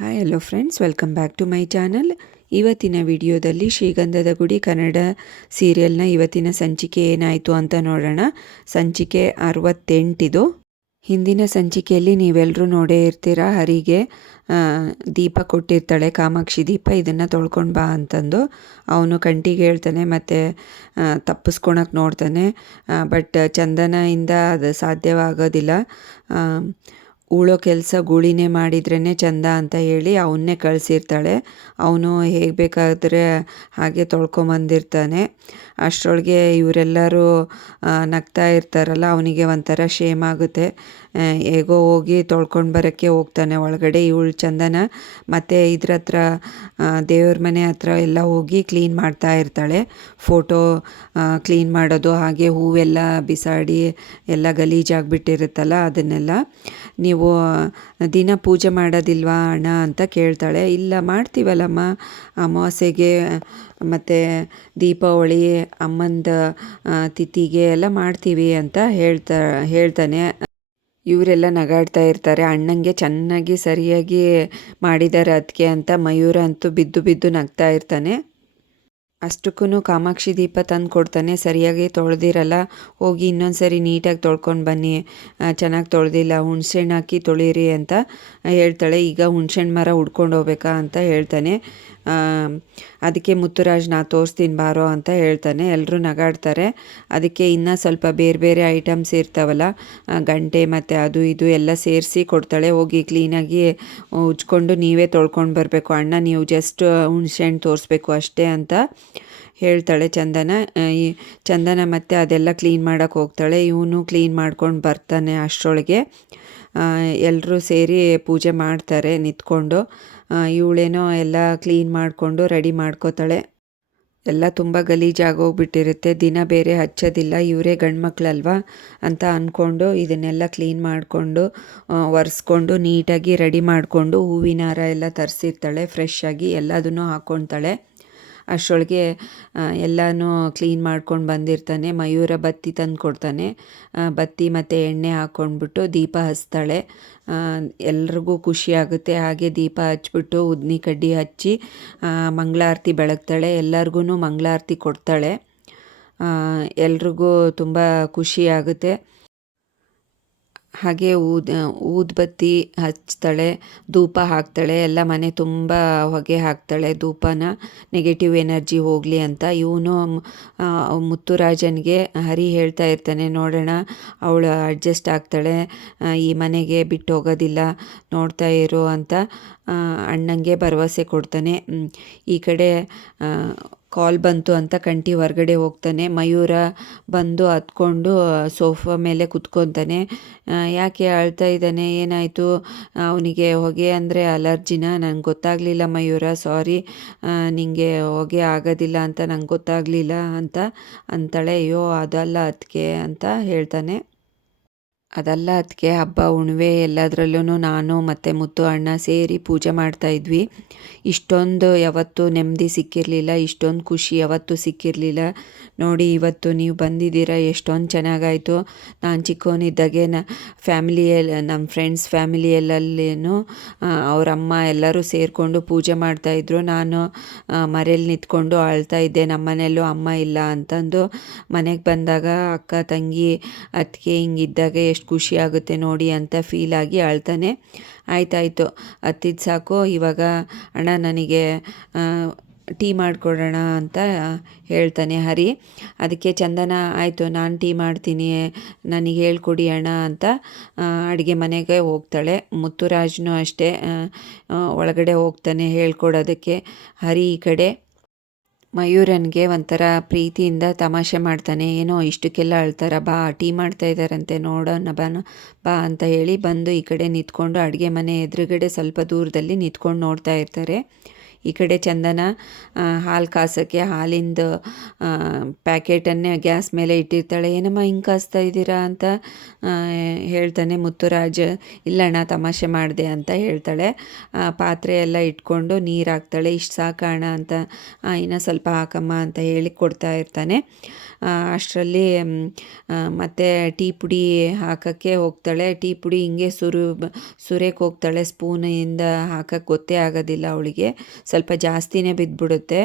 Hi hello friends, welcome back to my channel. ಇವತ್ತಿನ ವಿಡಿಯೋದಲ್ಲಿ ಶ್ರೀಗಂಧದ ಗುಡಿ ಕನ್ನಡ ಸೀರಿಯಲ್ನ ಇವತ್ತಿನ ಸಂಚಿಕೆ ಏನಾಯಿತು ಅಂತ ನೋಡೋಣ. ಸಂಚಿಕೆ 68 ಹಿಂದಿನ ಸಂಚಿಕೆಯಲ್ಲಿ ನೀವೆಲ್ಲರೂ ನೋಡೇ ಇರ್ತೀರ. ಹರಿಗೆ ದೀಪ ಕೊಟ್ಟಿರ್ತಾಳೆ, ಕಾಮಾಕ್ಷಿ ದೀಪ, ಇದನ್ನು ತೊಳ್ಕೊಂಡು ಬಾ ಅಂತಂದು. ಅವನು ಕಂಟಿಗೆ ಹೇಳ್ತಾನೆ ಮತ್ತು ತಪ್ಪಿಸ್ಕೊಳಕ್ಕೆ ನೋಡ್ತಾನೆ. ಬಟ್ ಚಂದನದಿಂದ ಅದು ಸಾಧ್ಯವಾಗೋದಿಲ್ಲ. ಉಳೋ ಕೆಲಸ ಗೂಳಿನೇ ಮಾಡಿದ್ರೇ ಚಂದ ಅಂತ ಹೇಳಿ ಅವನ್ನೇ ಕಳಿಸಿರ್ತಾಳೆ. ಅವನು ಹೇಗೆ ಬೇಕಾದರೆ ಹಾಗೆ ತೊಳ್ಕೊಂಬಂದಿರ್ತಾನೆ. ಅಷ್ಟರೊಳಗೆ ಇವರೆಲ್ಲರೂ ನಗ್ತಾ ಇರ್ತಾರಲ್ಲ, ಅವನಿಗೆ ಒಂಥರ ಶೇಮ್ ಆಗುತ್ತೆ. ಹೇಗೋ ಹೋಗಿ ತೊಳ್ಕೊಂಡು ಬರೋಕ್ಕೆ ಹೋಗ್ತಾನೆ ಒಳಗಡೆ. ಇವಳು ಚಂದನ ಮತ್ತು ಇದ್ರ ಹತ್ರ ದೇವ್ರ ಮನೆ ಹತ್ರ ಎಲ್ಲ ಹೋಗಿ ಕ್ಲೀನ್ ಮಾಡ್ತಾ ಇರ್ತಾಳೆ. ಫೋಟೋ ಕ್ಲೀನ್ ಮಾಡೋದು, ಹಾಗೆ ಹೂವೆಲ್ಲ ಬಿಸಾಡಿ ಎಲ್ಲ ಗಲೀಜಾಗಿಬಿಟ್ಟಿರುತ್ತಲ್ಲ ಅದನ್ನೆಲ್ಲ. ನೀವು ದಿನ ಪೂಜೆ ಮಾಡೋದಿಲ್ವಾ ಅಣ್ಣ ಅಂತ ಕೇಳ್ತಾಳೆ. ಇಲ್ಲ, ಮಾಡ್ತೀವಲ್ಲಮ್ಮ, ಅಮಾವಾಸ್ಯೆಗೆ ಮತ್ತು ದೀಪಾವಳಿ, ಅಮ್ಮಂದ ತಿಥಿಗೆ ಎಲ್ಲ ಮಾಡ್ತೀವಿ ಅಂತ ಹೇಳ್ತಾನೆ. ಇವರೆಲ್ಲ ನಗಾಡ್ತಾ ಇರ್ತಾರೆ. ಅಣ್ಣಂಗೆ ಚೆನ್ನಾಗಿ ಸರಿಯಾಗಿ ಮಾಡಿದ್ದಾರೆ ಅದಕ್ಕೆ ಅಂತ ಮಯೂರ ಅಂತೂ ಬಿದ್ದು ಬಿದ್ದು ನಗ್ತಾ ಇರ್ತಾನೆ. ಅಷ್ಟಕ್ಕೂ ಕಾಮಾಕ್ಷಿ ದೀಪ ತಂದು ಕೊಡ್ತಾನೆ. ಸರಿಯಾಗಿ ತೊಳೆದಿರಲ್ಲ, ಹೋಗಿ ಇನ್ನೊಂದು ಸರಿ ನೀಟಾಗಿ ತೊಳ್ಕೊಂಡು ಬನ್ನಿ, ಚೆನ್ನಾಗಿ ತೊಳೆದಿಲ್ಲ, ಹುಣ್ಸೆಹಣ್ಣು ಹಾಕಿ ತೊಳೀರಿ ಅಂತ ಹೇಳ್ತಾಳೆ. ಈಗ ಹುಣ್ಸೆಹಣ್ಣು ಮರ ಹುಡ್ಕೊಂಡು ಹೋಗ್ಬೇಕಾ ಅಂತ ಹೇಳ್ತಾನೆ. ಅದಕ್ಕೆ ಮುತ್ತುರಾಜ್ ನಾ ತೋರಿಸ್ತೀನಿ ಬಾರೋ ಅಂತ ಹೇಳ್ತಾನೆ. ಎಲ್ಲರೂ ನಗಾಡ್ತಾರೆ. ಅದಕ್ಕೆ ಇನ್ನೂ ಸ್ವಲ್ಪ ಬೇರೆ ಬೇರೆ ಐಟಮ್ಸ್ ಇರ್ತಾವಲ್ಲ, ಗಂಟೆ ಮತ್ತು ಅದು ಇದು ಎಲ್ಲ ಸೇರಿಸಿ ಕೊಡ್ತಾಳೆ. ಹೋಗಿ ಕ್ಲೀನಾಗಿ ಉಜ್ಕೊಂಡು ನೀವೇ ತೊಳ್ಕೊಂಡು ಬರಬೇಕು ಅಣ್ಣ, ನೀವು ಜಸ್ಟ್ ಹುಣ್ಸೆಹಣ್ಣು ತೋರಿಸ್ಬೇಕು ಅಷ್ಟೇ ಅಂತ ಹೇಳ್ತಾಳೆ ಚಂದನ ಮತ್ತು ಅದೆಲ್ಲ ಕ್ಲೀನ್ ಮಾಡೋಕ್ಕೆ ಹೋಗ್ತಾಳೆ. ಇವನು ಕ್ಲೀನ್ ಮಾಡ್ಕೊಂಡು ಬರ್ತಾನೆ. ಅಷ್ಟರೊಳಗೆ ಎಲ್ಲರೂ ಸೇರಿ ಪೂಜೆ ಮಾಡ್ತಾರೆ ನಿಂತ್ಕೊಂಡು. ಇವಳೇನೋ ಎಲ್ಲ ಕ್ಲೀನ್ ಮಾಡಿಕೊಂಡು ರೆಡಿ ಮಾಡ್ಕೋತಾಳೆ. ಎಲ್ಲ ತುಂಬ ಗಲೀಜಾಗೋಗ್ಬಿಟ್ಟಿರುತ್ತೆ. ದಿನ ಬೇರೆ ಹಚ್ಚೋದಿಲ್ಲ, ಇವರೇ ಗಂಡು ಮಕ್ಕಳಲ್ವ ಅಂತ ಅಂದ್ಕೊಂಡು ಇದನ್ನೆಲ್ಲ ಕ್ಲೀನ್ ಮಾಡಿಕೊಂಡು ಒರೆಸ್ಕೊಂಡು ನೀಟಾಗಿ ರೆಡಿ ಮಾಡಿಕೊಂಡು ಹೂವಿನ ಹಾರ ಎಲ್ಲ ತರಿಸಿರ್ತಾಳೆ. ಫ್ರೆಶ್ಶಾಗಿ ಎಲ್ಲದನ್ನೂ ಹಾಕ್ಕೊತಾಳೆ. ಅಷ್ಟರೊಳಗೆ ಎಲ್ಲನೂ ಕ್ಲೀನ್ ಮಾಡ್ಕೊಂಡು ಬಂದಿರ್ತಾನೆ. ಮಯೂರ ಬತ್ತಿ ತಂದು ಕೊಡ್ತಾನೆ. ಬತ್ತಿ ಮತ್ತು ಎಣ್ಣೆ ಹಾಕ್ಕೊಂಡ್ಬಿಟ್ಟು ದೀಪ ಹಚ್ತಾಳೆ. ಎಲ್ರಿಗೂ ಖುಷಿ ಆಗುತ್ತೆ. ಹಾಗೆ ದೀಪ ಹಚ್ಬಿಟ್ಟು ಉದ್ನಿ ಕಡ್ಡಿ ಹಚ್ಚಿ ಮಂಗಳಾರತಿ ಬೆಳಗ್ತಾಳೆ. ಎಲ್ಲರಿಗೂ ಮಂಗಳಾರತಿ ಕೊಡ್ತಾಳೆ. ಎಲ್ರಿಗೂ ತುಂಬ ಖುಷಿ ಆಗುತ್ತೆ. ಹಾಗೆ ಊದುಬತ್ತಿ ಹಚ್ತಾಳೆ, ಧೂಪ ಹಾಕ್ತಾಳೆ. ಎಲ್ಲ ಮನೆ ತುಂಬ ಹೊಗೆ ಹಾಕ್ತಾಳೆ ಧೂಪನ, ನೆಗೆಟಿವ್ ಎನರ್ಜಿ ಹೋಗಲಿ ಅಂತ. ಇವನು ಮುತ್ತುರಾಜನಿಗೆ ಹರಿ ಹೇಳ್ತಾ ಇರ್ತಾನೆ, ನೋಡೋಣ ಅವಳು ಅಡ್ಜಸ್ಟ್ ಆಗ್ತಾಳೆ, ಈ ಮನೆಗೆ ಬಿಟ್ಟು ಹೋಗೋದಿಲ್ಲ, ನೋಡ್ತಾ ಇರು ಅಂತ ಅಣ್ಣಂಗೆ ಭರವಸೆ ಕೊಡ್ತಾನೆ. ಈ ಕಡೆ ಕಾಲ್ ಬಂತು ಅಂತ ಕಂಟಿ ಹೊರಗಡೆ ಹೋಗ್ತಾನೆ. ಮಯೂರ ಬಂದು ಹತ್ಕೊಂಡು ಸೋಫಾ ಮೇಲೆ ಕುತ್ಕೊತಾನೆ. ಯಾಕೆ ಅಳ್ತಾ ಇದ್ದಾನೆ, ಏನಾಯಿತು? ಅವನಿಗೆ ಹೊಗೆ ಅಂದರೆ ಅಲರ್ಜಿನ? ನಂಗೆ ಗೊತ್ತಾಗಲಿಲ್ಲ ಮಯೂರ, ಸಾರಿ, ನಿಂಗೆ ಹೊಗೆ ಆಗೋದಿಲ್ಲ ಅಂತ ನಂಗೆ ಗೊತ್ತಾಗಲಿಲ್ಲ ಅಂತ ಅಂತಾಳೆ. ಅಯ್ಯೋ ಅದಲ್ಲ ಅದಕ್ಕೆ ಅಂತ ಹೇಳ್ತಾನೆ. ಅದಲ್ಲ ಅದಕ್ಕೆ ಹಬ್ಬ ಹುಣ್ಣಿಮೆ ಎಲ್ಲದರಲ್ಲೂ ನಾನು ಮತ್ತು ಮುತ್ತು ಅಣ್ಣ ಸೇರಿ ಪೂಜೆ ಮಾಡ್ತಾಯಿದ್ವಿ. ಇಷ್ಟೊಂದು ಯಾವತ್ತೂ ನೆಮ್ಮದಿ ಸಿಕ್ಕಿರಲಿಲ್ಲ, ಇಷ್ಟೊಂದು ಖುಷಿ ಯಾವತ್ತೂ ಸಿಕ್ಕಿರಲಿಲ್ಲ. ನೋಡಿ ಇವತ್ತು ನೀವು ಬಂದಿದ್ದೀರ, ಎಷ್ಟೊಂದು ಚೆನ್ನಾಗಾಯಿತು. ನಾನು ಚಿಕ್ಕವನಿದ್ದಾಗೆ ನಮ್ಮ ಫ್ರೆಂಡ್ಸ್ ಫ್ಯಾಮಿಲಿಯಲ್ಲೇನು ಅವರಮ್ಮ ಎಲ್ಲರೂ ಸೇರಿಕೊಂಡು ಪೂಜೆ ಮಾಡ್ತಾಯಿದ್ರು. ನಾನು ಮನೇಲಿ ನಿಂತ್ಕೊಂಡು ಅಳ್ತಾ ಇದ್ದೆ, ನಮ್ಮ ಮನೆಯಲ್ಲೂ ಅಮ್ಮ ಇಲ್ಲ ಅಂತಂದು. ಮನೆಗೆ ಬಂದಾಗ ಅಕ್ಕ ತಂಗಿ ಅದಕ್ಕೆ ಹಿಂಗಿದ್ದಾಗ ಎಷ್ಟು ಖುಷಿ ಆಗುತ್ತೆ ನೋಡಿ ಅಂತ ಫೀಲ್ ಆಗಿ ಅಳ್ತಾನೆ. ಆಯ್ತಾಯಿತು, ಹತ್ತಿದ್ದು ಸಾಕು, ಇವಾಗ ಅಣ್ಣ ನನಗೆ ಟೀ ಮಾಡಿಕೊಡೋಣ ಅಂತ ಹೇಳ್ತಾನೆ ಹರಿ. ಅದಕ್ಕೆ ಚಂದನ, ಆಯಿತು ನಾನು ಟೀ ಮಾಡ್ತೀನಿ, ನನಗೆ ಹೇಳ್ಕೊಡಿ ಅಣ್ಣ ಅಂತ ಅಡುಗೆ ಮನೆಗೆ ಹೋಗ್ತಾಳೆ. ಮುತ್ತುರಾಜ್ನೂ ಅಷ್ಟೇ ಒಳಗಡೆ ಹೋಗ್ತಾನೆ ಹೇಳ್ಕೊಡೋದಕ್ಕೆ. ಹರಿ ಈ ಕಡೆ ಮಯೂರನಿಗೆ ಒಂಥರ ಪ್ರೀತಿಯಿಂದ ತಮಾಷೆ ಮಾಡ್ತಾನೆ. ಏನೋ ಇಷ್ಟಕ್ಕೆಲ್ಲ ಅಳ್ತಾರ, ಬಾ ಟೀ ಮಾಡ್ತಾ ಇದ್ದಾರಂತೆ ನೋಡೋಣ ಬಾ ಅಂತ ಹೇಳಿ ಬಂದು ಈ ಕಡೆ ನಿಂತ್ಕೊಂಡು ಅಡುಗೆ ಮನೆ ಎದುರುಗಡೆ ಸ್ವಲ್ಪ ದೂರದಲ್ಲಿ ನಿಂತ್ಕೊಂಡು ನೋಡ್ತಾ ಇರ್ತಾರೆ. ಈ ಕಡೆ ಚಂದನ ಹಾಲು ಕಾಸೋಕ್ಕೆ ಹಾಲಿಂದು ಪ್ಯಾಕೆಟನ್ನೇ ಗ್ಯಾಸ್ ಮೇಲೆ ಇಟ್ಟಿರ್ತಾಳೆ. ಏನಮ್ಮ ಹಿಂಗೆ ಕಾಸ್ತಾ ಇದ್ದೀರಾ ಅಂತ ಹೇಳ್ತಾನೆ ಮುತ್ತುರಾಜ್. ಇಲ್ಲಣ್ಣ ತಮಾಷೆ ಮಾಡಿದೆ ಅಂತ ಹೇಳ್ತಾಳೆ. ಪಾತ್ರೆ ಎಲ್ಲ ಇಟ್ಕೊಂಡು ನೀರು ಹಾಕ್ತಾಳೆ. ಇಷ್ಟು ಸಾಕಣ್ಣ ಅಂತ, ಇನ್ನೂ ಸ್ವಲ್ಪ ಹಾಕಮ್ಮ ಅಂತ ಹೇಳಿ ಕೊಡ್ತಾ ಇರ್ತಾನೆ. ಅಷ್ಟರಲ್ಲಿ ಮತ್ತೆ ಟೀ ಪುಡಿ ಹಾಕೋಕ್ಕೆ ಹೋಗ್ತಾಳೆ. ಟೀ ಪುಡಿ ಹಿಂಗೆ ಸುರಿಯಕ್ಕೆ ಹೋಗ್ತಾಳೆ. ಸ್ಪೂನಿಂದ ಹಾಕಕ್ಕೆ ಗೊತ್ತೇ ಆಗೋದಿಲ್ಲ ಅವಳಿಗೆ, ಸ್ವಲ್ಪ ಜಾಸ್ತಿನೇ ಬಿದ್ದುಬಿಡುತ್ತೆ.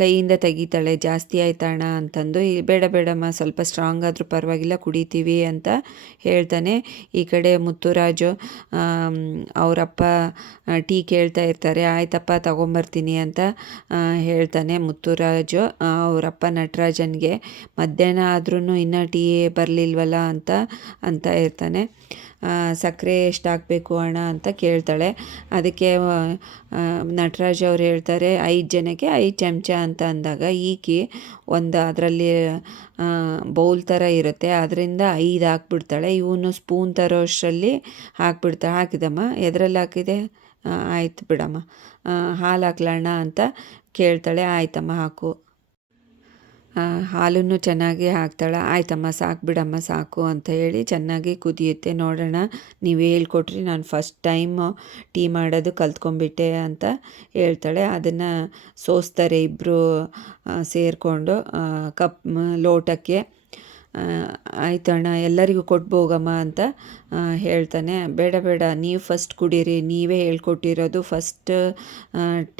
ಕೈಯಿಂದ ತೆಗಿತಾಳೆ. ಜಾಸ್ತಿ ಆಯ್ತಣ್ಣ ಅಂತಂದು. ಬೇಡ ಬೇಡಮ್ಮ, ಸ್ವಲ್ಪ ಸ್ಟ್ರಾಂಗ್ ಆದರೂ ಪರವಾಗಿಲ್ಲ, ಕುಡಿತೀವಿ ಅಂತ ಹೇಳ್ತಾನೆ. ಈ ಕಡೆ ಮುತ್ತುರಾಜು ಅವರಪ್ಪ ಟೀ ಕೇಳ್ತಾ ಇರ್ತಾರೆ. ಆಯ್ತಪ್ಪ ತಗೊಂಬರ್ತೀನಿ ಅಂತ ಹೇಳ್ತಾನೆ ಮುತ್ತುರಾಜು. ಅವರಪ್ಪ ನಟರಾಜನ್ಗೆ ಮಧ್ಯಾಹ್ನ ಆದ್ರೂ ಇನ್ನೂ ಟೀ ಬರಲಿಲ್ವಲ್ಲ ಅಂತ ಇರ್ತಾನೆ. ಸಕ್ಕರೆ ಎಷ್ಟು ಹಾಕಬೇಕು ಅಣ್ಣ ಅಂತ ಕೇಳ್ತಾಳೆ. ಅದಕ್ಕೆ ನಟರಾಜ್ ಅವ್ರು ಹೇಳ್ತಾರೆ 5 ಜನಕ್ಕೆ 5 ಚಮಚ ಅಂತ ಅಂದಾಗ ಈಕೆ ಒಂದು ಅದರಲ್ಲಿ ಬೌಲ್ ಥರ ಇರುತ್ತೆ, ಅದರಿಂದ 5 ಹಾಕ್ಬಿಡ್ತಾಳೆ. ಇವನು ಸ್ಪೂನ್ ತರೋಷ್ಟರಲ್ಲಿ ಹಾಕಿದಮ್ಮ. ಎದರಲ್ಲಿ ಹಾಕಿದೆ? ಆಯ್ತು ಬಿಡಮ್ಮ, ಹಾಲು ಹಾಕ್ಲಣ್ಣ ಅಂತ ಕೇಳ್ತಾಳೆ. ಆಯ್ತಮ್ಮ ಹಾಕು. ಹಾಲನ್ನು ಚೆನ್ನಾಗಿ ಹಾಕ್ತಾಳೆ. ಆಯ್ತಮ್ಮ ಸಾಕು ಬಿಡಮ್ಮ ಸಾಕು ಅಂತ ಹೇಳಿ ಚೆನ್ನಾಗಿ ಕುದಿಯುತ್ತೆ. ನೋಡೋಣ, ನೀವು ಹೇಳ್ಕೊಟ್ರಿ, ನಾನು ಫಸ್ಟ್ ಟೈಮು ಟೀ ಮಾಡೋದು ಕಲ್ತ್ಕೊಂಡ್ಬಿಟ್ಟೆ ಅಂತ ಹೇಳ್ತಾಳೆ. ಅದನ್ನು ಸೋಸ್ತಾರೆ ಇಬ್ಬರು ಸೇರಿಕೊಂಡು ಲೋಟಕ್ಕೆ. ಆಯ್ತಣ್ಣ ಎಲ್ಲರಿಗೂ ಕೊಟ್ಬೋಗಮ್ಮ ಅಂತ ಹೇಳ್ತಾನೆ. ಬೇಡ ಬೇಡ, ನೀವು ಫಸ್ಟ್ ಕುಡೀರಿ, ನೀವೇ ಹೇಳ್ಕೊಟ್ಟಿರೋದು, ಫಸ್ಟ್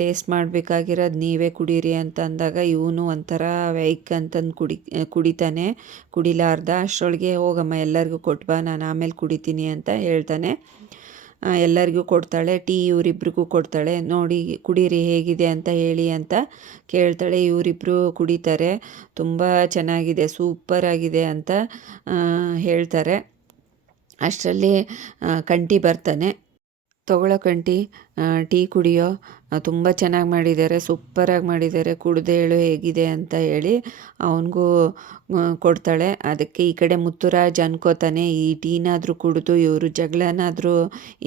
ಟೇಸ್ಟ್ ಮಾಡಬೇಕಾಗಿರೋದು ನೀವೇ ಕುಡೀರಿ ಅಂತ ಅಂದಾಗ ಇವನು ಒಂಥರ ವೈಕ್ ಅಂತಂದು ಕುಡಿತಾನೆ. ಕುಡಿಲಾರ್ದ ಅಷ್ಟರೊಳಗೆ ಹೋಗಮ್ಮ ಎಲ್ಲರಿಗೂ ಕೊಟ್ಬಾ, ನಾನು ಆಮೇಲೆ ಕುಡಿತೀನಿ ಅಂತ ಹೇಳ್ತಾನೆ. ಎಲ್ಲರಿಗೂ ಕೊಡ್ತಾಳೆ. ಟೀ ಇವರಿಬ್ರಿಗೂ ಕೊಡ್ತಾಳೆ. ನೋಡಿ ಕುಡೀರಿ ಹೇಗಿದೆ ಅಂತ ಹೇಳಿ ಅಂತ ಕೇಳ್ತಾಳೆ. ಇವರಿಬ್ಬರು ಕುಡಿತಾರೆ. ತುಂಬ ಚೆನ್ನಾಗಿದೆ, ಸೂಪರಾಗಿದೆ ಅಂತ ಹೇಳ್ತಾರೆ. ಅಷ್ಟರಲ್ಲಿ ಕಂಠಿ ಬರ್ತಾನೆ. ತಗೊಳ್ಳೋ ಕಂಠಿ, ಟೀ ಕುಡಿಯೋ, ತುಂಬ ಚೆನ್ನಾಗಿ ಮಾಡಿದ್ದಾರೆ, ಸೂಪರಾಗಿ ಮಾಡಿದ್ದಾರೆ, ಕುಡ್ದು ಹೇಳು ಹೇಗಿದೆ ಅಂತ ಹೇಳಿ ಅವನಿಗೂ ಕೊಡ್ತಾಳೆ. ಅದಕ್ಕೆ ಈ ಕಡೆ ಮುತ್ತುರಾಜ್ ಅನ್ಕೋತಾನೆ, ಈ ಟೀನಾದರೂ ಕುಡಿದು ಇವರು ಜಗಳನಾದರೂ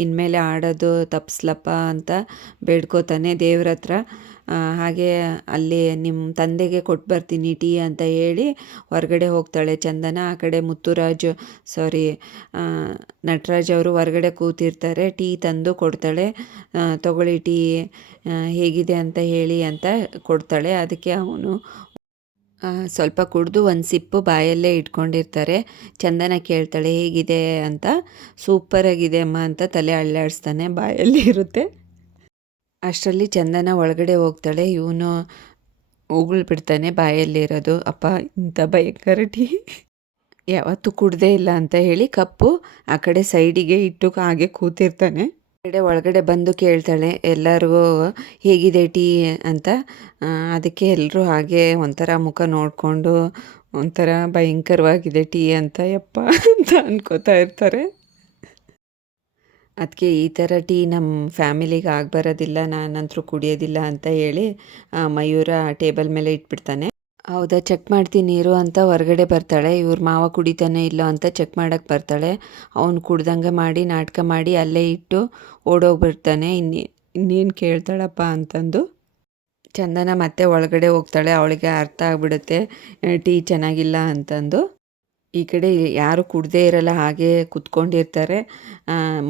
ಇನ್ಮೇಲೆ ಆಡೋದು ತಪ್ಪಿಸ್ಲಪ್ಪ ಅಂತ ಬೇಡ್ಕೋತಾನೆ ದೇವ್ರ ಹತ್ರ. ಹಾಗೆ ಅಲ್ಲಿ ನಿಮ್ಮ ತಂದೆಗೆ ಕೊಟ್ಟು ಬರ್ತೀನಿ ಟೀ ಅಂತ ಹೇಳಿ ಹೊರಗಡೆ ಹೋಗ್ತಾಳೆ ಚಂದನ. ಆ ಕಡೆ ಮುತ್ತುರಾಜ್ ನಟರಾಜ್ ಅವರು ಹೊರಗಡೆ ಕೂತಿರ್ತಾರೆ. ಟೀ ತಂದು ಕೊಡ್ತಾಳೆ. ತಗೊಳ್ಳಿ ಟೀ ಹೇಗಿದೆ ಅಂತ ಹೇಳಿ ಅಂತ ಕೊಡ್ತಾಳೆ. ಅದಕ್ಕೆ ಅವನು ಸ್ವಲ್ಪ ಕುಡಿದು ಒಂದು ಸಿಪ್ಪು ಬಾಯಲ್ಲೇ ಇಟ್ಕೊಂಡಿರ್ತಾರೆ. ಚಂದನ ಕೇಳ್ತಾಳೆ ಹೇಗಿದೆ ಅಂತ. ಸೂಪರಾಗಿದೆ ಅಮ್ಮ ಅಂತ ತಲೆ ಅಳ್ಳಾಡಿಸ್ತಾನೆ, ಬಾಯಲ್ಲಿ ಇರುತ್ತೆ. ಅಷ್ಟರಲ್ಲಿ ಚಂದನ ಒಳಗಡೆ ಹೋಗ್ತಾಳೆ. ಇವನು ಉಗುಳ್ಬಿಡ್ತಾನೆ ಬಾಯಲ್ಲಿರೋದು. ಅಪ್ಪ ಇಂಥ ಭಯಂಕರ ಟೀ ಯಾವತ್ತೂ ಕುಡ್ದೇ ಇಲ್ಲ ಅಂತ ಹೇಳಿ ಕಪ್ಪು ಆ ಕಡೆ ಸೈಡಿಗೆ ಇಟ್ಟು ಹಾಗೆ ಕೂತಿರ್ತಾನೆ. ಒಳಗಡೆ ಬಂದು ಕೇಳ್ತಾಳೆ ಎಲ್ಲರಿಗೂ ಹೇಗಿದೆ ಟೀ ಅಂತ. ಅದಕ್ಕೆ ಎಲ್ಲರೂ ಹಾಗೆ ಒಂಥರ ಮುಖ ನೋಡಿಕೊಂಡು ಒಂಥರ ಭಯಂಕರವಾಗಿದೆ ಟೀ ಅಂತ ಯಪ್ಪ ಅಂತ ಅನ್ಕೋತಾ ಇರ್ತಾರೆ. ಅದಕ್ಕೆ ಈ ಥರ ಟೀ ನಮ್ಮ ಫ್ಯಾಮಿಲಿಗೆ ಬರೋದಿಲ್ಲ, ನಾನಂತರೂ ಕುಡಿಯೋದಿಲ್ಲ ಅಂತ ಹೇಳಿ ಮಯೂರ ಟೇಬಲ್ ಮೇಲೆ ಇಟ್ಬಿಡ್ತಾನೆ. ಹೌದಾ, ಚೆಕ್ ಮಾಡ್ತೀನಿ ಇರು ಅಂತ ಹೊರಗಡೆ ಬರ್ತಾಳೆ. ಇವ್ರ ಮಾವ ಕುಡಿತಾನೆ ಇಲ್ಲೋ ಅಂತ ಚೆಕ್ ಮಾಡೋಕ್ಕೆ ಬರ್ತಾಳೆ. ಅವನು ಕುಡ್ದಂಗೆ ಮಾಡಿ ನಾಟಕ ಮಾಡಿ ಅಲ್ಲೇ ಇಟ್ಟು ಓಡೋಗ್ಬಿಡ್ತಾನೆ. ಇನ್ನೇನು ಕೇಳ್ತಾಳಪ್ಪ ಅಂತಂದು ಚಂದನ ಮತ್ತೆ ಒಳಗಡೆ ಹೋಗ್ತಾಳೆ. ಅವಳಿಗೆ ಅರ್ಥ ಆಗ್ಬಿಡುತ್ತೆ ಟೀ ಚೆನ್ನಾಗಿಲ್ಲ ಅಂತಂದು. ಈ ಕಡೆ ಯಾರು ಕುಡ್ದೇ ಇರಲ್ಲ, ಹಾಗೆ ಕುತ್ಕೊಂಡಿರ್ತಾರೆ.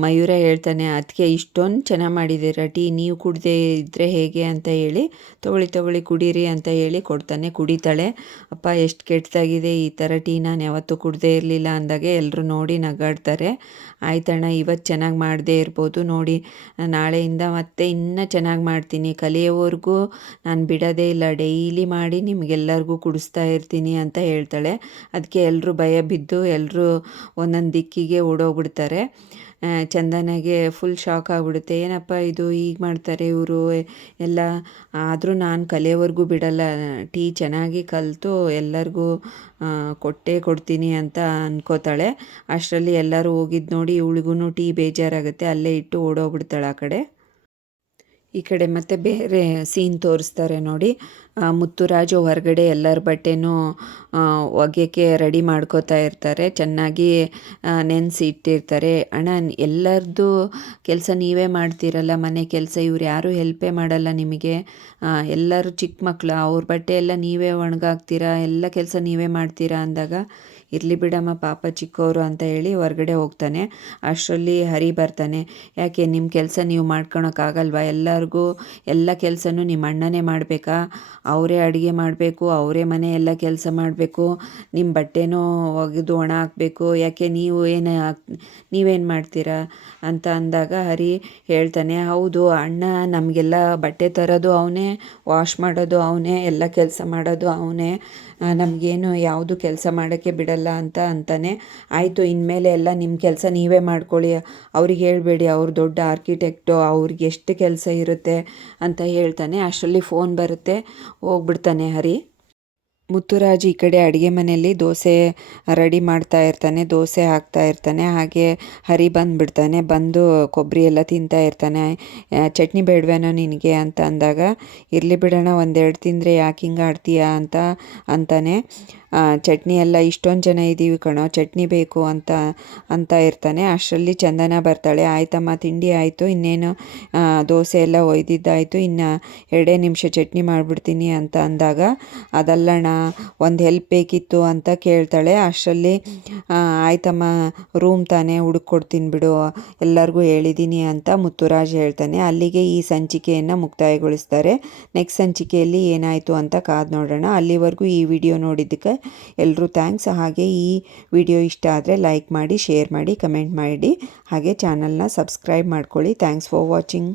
ಮಯೂರ ಹೇಳ್ತಾನೆ, ಅದಕ್ಕೆ ಇಷ್ಟೊಂದು ಚೆನ್ನಾಗಿ ಮಾಡಿದ್ದೀರ ಟೀ, ನೀವು ಕುಡ್ದೇ ಇದ್ದರೆ ಹೇಗೆ ಅಂತ ಹೇಳಿ ತಗೊಳ್ಳಿ ಕುಡೀರಿ ಅಂತ ಹೇಳಿ ಕೊಡ್ತಾನೆ. ಕುಡಿತಾಳೆ. ಅಪ್ಪ ಎಷ್ಟು ಕೆಟ್ಟದಾಗಿದೆ ಈ ಥರ ಟೀ, ನಾನು ಯಾವತ್ತೂ ಕುಡ್ದೇ ಇರಲಿಲ್ಲ ಅಂದಾಗೆ ಎಲ್ಲರೂ ನೋಡಿ ನಗಾಡ್ತಾರೆ. ಆಯ್ತಣ್ಣ ಇವತ್ತು ಚೆನ್ನಾಗಿ ಮಾಡದೇ ಇರ್ಬೋದು, ನೋಡಿ ನಾಳೆಯಿಂದ ಮತ್ತೆ ಇನ್ನೂ ಚೆನ್ನಾಗಿ ಮಾಡ್ತೀನಿ, ಕಲಿಯೋವರೆಗೂ ನಾನು ಬಿಡೋದೇ ಇಲ್ಲ, ಡೈಲಿ ಮಾಡಿ ನಿಮಗೆಲ್ಲರಿಗೂ ಕುಡಿಸ್ತಾ ಇರ್ತೀನಿ ಅಂತ ಹೇಳ್ತಾಳೆ. ಅದಕ್ಕೆ ಎಲ್ಲರೂ ಭಯ ಬಿದ್ದು ಎಲ್ಲರೂ ಒಂದೊಂದು ದಿಕ್ಕಿಗೆ ಓಡೋಗ್ಬಿಡ್ತಾರೆ. ಚಂದನಗೆ ಫುಲ್ ಶಾಕ್ ಆಗಿಬಿಡುತ್ತೆ. ಏನಪ್ಪ ಇದು ಹೀಗೆ ಮಾಡ್ತಾರೆ ಇವರು ಎಲ್ಲ, ಆದರೂ ನಾನು ಕಲಿಯೋವರೆಗೂ ಬಿಡಲ್ಲ, ಟೀ ಚೆನ್ನಾಗಿ ಕಲಿತು ಎಲ್ಲರಿಗೂ ಕೊಡ್ತೀನಿ ಅಂತ ಅನ್ಕೋತಾಳೆ. ಅಷ್ಟರಲ್ಲಿ ಎಲ್ಲರೂ ಹೋಗಿದ್ದು ನೋಡಿ ಇವಳಿಗೂ ಟೀ ಬೇಜಾರಾಗುತ್ತೆ, ಅಲ್ಲೇ ಇಟ್ಟು ಓಡೋಗ್ಬಿಡ್ತಾಳೆ ಆ ಕಡೆ. ಈ ಕಡೆ ಮತ್ತೆ ಬೇರೆ ಸೀನ್ ತೋರಿಸ್ತಾರೆ ನೋಡಿ. ಮುತ್ತುರಾಜು ಹೊರಗಡೆ ಎಲ್ಲರ ಬಟ್ಟೆನೂ ಒಗೆಯೋಕ್ಕೆ ರೆಡಿ ಮಾಡ್ಕೋತಾ ಇರ್ತಾರೆ. ಚೆನ್ನಾಗಿ ನೆನೆಸಿ ಇಟ್ಟಿರ್ತಾರೆ. ಅಣ್ಣ ಎಲ್ಲರದ್ದು ಕೆಲಸ ನೀವೇ ಮಾಡ್ತೀರಲ್ಲ, ಮನೆ ಕೆಲಸ, ಇವ್ರು ಯಾರೂ ಹೆಲ್ಪೇ ಮಾಡಲ್ಲ ನಿಮಗೆ, ಎಲ್ಲರೂ ಚಿಕ್ಕ ಮಕ್ಕಳು, ಅವ್ರ ಬಟ್ಟೆ ಎಲ್ಲ ನೀವೇ ಒಣಗಾಕ್ತೀರಾ, ಎಲ್ಲ ಕೆಲಸ ನೀವೇ ಮಾಡ್ತೀರಾ ಅಂದಾಗ, ಇರಲಿ ಬಿಡಮ್ಮ ಪಾಪ ಚಿಕ್ಕವರು ಅಂತ ಹೇಳಿ ಹೊರಗಡೆ ಹೋಗ್ತಾನೆ. ಅಷ್ಟರಲ್ಲಿ ಹರಿ ಬರ್ತಾನೆ. ಯಾಕೆ ನಿಮ್ಮ ಕೆಲಸ ನೀವು ಮಾಡ್ಕೊಳಕ್ಕಾಗಲ್ವಾ? ಎಲ್ಲರಿಗೂ ಎಲ್ಲ ಕೆಲಸನೂ ನಿಮ್ಮ ಅಣ್ಣನೇ ಮಾಡಬೇಕಾ? ಅವರೇ ಅಡುಗೆ ಮಾಡಬೇಕು, ಅವರೇ ಮನೆ ಎಲ್ಲ ಕೆಲಸ ಮಾಡಬೇಕು, ನಿಮ್ಮ ಬಟ್ಟೆನೂ ಒಗೆದು ಒಣ ಹಾಕಬೇಕು, ಯಾಕೆ ನೀವೇನು ಮಾಡ್ತೀರಾ ಅಂತ ಅಂದಾಗ ಹರಿ ಹೇಳ್ತಾನೆ, ಹೌದು ಅಣ್ಣ ನಮಗೆಲ್ಲ ಬಟ್ಟೆ ತರೋದು ಅವನೇ, ವಾಶ್ ಮಾಡೋದು ಅವನೇ, ಎಲ್ಲ ಕೆಲಸ ಮಾಡೋದು ಅವನೇ, ನಮಗೇನು ಯಾವುದು ಕೆಲಸ ಮಾಡೋಕ್ಕೆ ಬಿಡಲ್ಲ ಅಂತಾನೆ. ಆಯಿತು, ಇನ್ಮೇಲೆ ಎಲ್ಲ ನಿಮ್ಮ ಕೆಲಸ ನೀವೇ ಮಾಡ್ಕೊಳ್ಳಿ, ಅವ್ರಿಗೆ ಹೇಳಬೇಡಿ, ಅವ್ರು ದೊಡ್ಡ ಆರ್ಕಿಟೆಕ್ಟು, ಅವ್ರಿಗೆ ಎಷ್ಟು ಕೆಲಸ ಇರುತ್ತೆ ಅಂತ ಹೇಳ್ತಾನೆ. ಅಷ್ಟರಲ್ಲಿ ಫೋನ್ ಬರುತ್ತೆ, ಹೋಗ್ಬಿಡ್ತಾನೆ ಹರಿ. ಮುತ್ತುರಾಜ್ ಈ ಕಡೆ ಅಡುಗೆ ಮನೆಯಲ್ಲಿ ದೋಸೆ ರೆಡಿ ಮಾಡ್ತಾ ಇರ್ತಾನೆ, ದೋಸೆ ಹಾಕ್ತಾ ಇರ್ತಾನೆ. ಹಾಗೆ ಹರಿ ಬಂದುಬಿಡ್ತಾನೆ. ಬಂದು ಕೊಬ್ಬರಿ ಎಲ್ಲ ತಿಂತಾ ಇರ್ತಾನೆ. ಚಟ್ನಿ ಬೇಡವೇನೋ ನಿನಗೆ ಅಂತ ಅಂದಾಗ, ಇರಲಿ ಬಿಡೋಣ, ಒಂದೆರಡು ತಿಂದರೆ ಯಾಕೆ ಹಿಂಗೆ ಆಡ್ತೀಯಾ ಅಂತಾನೆ. ಚಟ್ನಿ ಎಲ್ಲ ಇಷ್ಟೊಂದು ಜನ ಇದ್ದೀವಿ ಕಣೋ, ಚಟ್ನಿ ಬೇಕು ಅಂತ ಇರ್ತಾನೆ. ಅಷ್ಟರಲ್ಲಿ ಚಂದನ ಬರ್ತಾಳೆ. ಆಯ್ತಮ್ಮ ತಿಂಡಿ ಆಯಿತು, ಇನ್ನೇನು ದೋಸೆ ಎಲ್ಲ ಒಯ್ದಿದ್ದಾಯಿತು, ಇನ್ನು 2 ನಿಮಿಷ ಚಟ್ನಿ ಮಾಡಿಬಿಡ್ತೀನಿ ಅಂತ ಅಂದಾಗ, ಅದಲ್ಲಣ್ಣ ಒಂದು ಹೆಲ್ಪ್ ಬೇಕಿತ್ತು ಅಂತ ಕೇಳ್ತಾಳೆ. ಅಷ್ಟರಲ್ಲಿ ಆಯ್ತಮ್ಮ ರೂಮ್ ತಾನೇ ಹುಡುಕೊಡ್ತೀನಿ ಬಿಡು, ಎಲ್ಲರಿಗೂ ಹೇಳಿದ್ದೀನಿ ಅಂತ ಮುತ್ತುರಾಜ್ ಹೇಳ್ತಾನೆ. ಅಲ್ಲಿಗೆ ಈ ಸಂಚಿಕೆಯನ್ನು ಮುಕ್ತಾಯಗೊಳಿಸ್ತಾರೆ. ನೆಕ್ಸ್ಟ್ ಸಂಚಿಕೆಯಲ್ಲಿ ಏನಾಯಿತು ಅಂತ ಕಾದು ನೋಡೋಣ. ಅಲ್ಲಿವರೆಗೂ ಈ ವಿಡಿಯೋ ನೋಡಿದ್ದಕ್ಕೆ ಎಲ್ಲರೂ ಥ್ಯಾಂಕ್ಸ್. ಹಾಗೆ ಈ ವಿಡಿಯೋ ಇಷ್ಟ ಆದರೆ ಲೈಕ್ ಮಾಡಿ, ಶೇರ್ ಮಾಡಿ, ಕಮೆಂಟ್ ಮಾಡಿ, ಹಾಗೆ ಚಾನಲ್ನ ಸಬ್ಸ್ಕ್ರೈಬ್ ಮಾಡ್ಕೊಳ್ಳಿ. Thanks for watching.